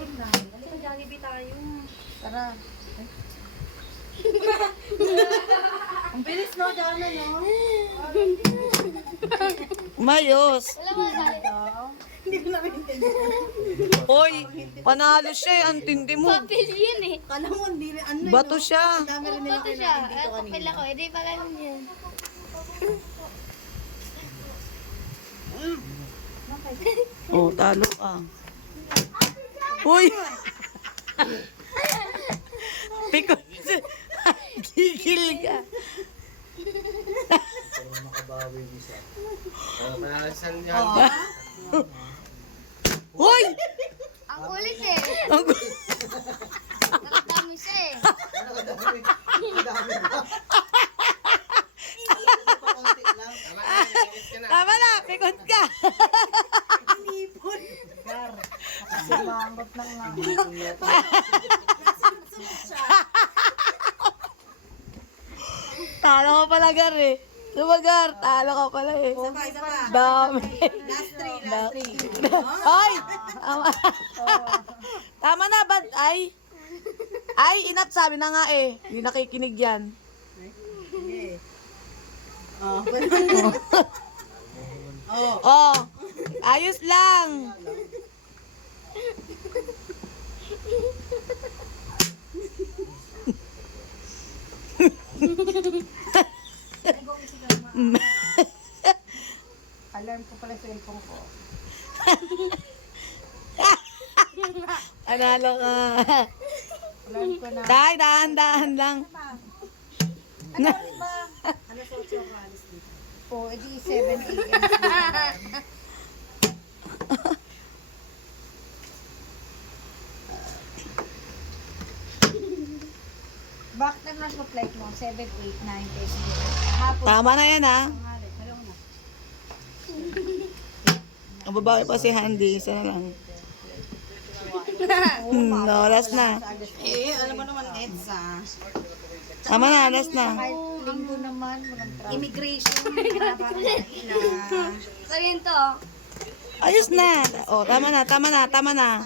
Halika, Jollibee tayo. Tara. Ang bilis no, Donna, no? Mayos. Alam mo, Hindi ko namin intindihan. Hoy, panalo siya eh. Ang tindi mo. papel yun eh. Kala mo, hindi rin, ano Bato siya. Ang dami rin nila Bato siya. kinain dito Papel kanina. ako. Hindi pa ganun yun. Oh, talo ka. Uy! Pikot. Gigil ka. Makabawi isa. Manalasan yan. Hoy! Ang kulit eh. Ang Nakadami siya eh. Konti lang. Tama na, pikot ka. Inipon. Gar. Kasi mangot ng nga. Talo ka pala, Gar eh. Lumagar, talo ka pala eh. Isa pa. Dami. Last three. Hoy! Tama. Tama na, bad ay. Ay, inat sabi na nga eh. Hindi nakikinig yan. Sige. Oh, oh. Oh, ayos lang. Alarm ko pala sa cellphone ko. Analo ka. Alarm ko na. Tay, dahan-dahan lang. Ano ulit ba? Alas 8 ako alis dito. Po, edi 7 a.m. Bakit na mas flight mo? 7, 8, 9, 10, hapon. Tama na yan ha. Tanghali. Talong na. Ang babae pa si Handy, isa na lang. Oras na. Eh, alam mo naman, EDSA. Tama na, oras na. Kahit linggo naman, walang travel. Immigration. Sabihin to. Ayos na. Oh, tama na, tama na, tama na.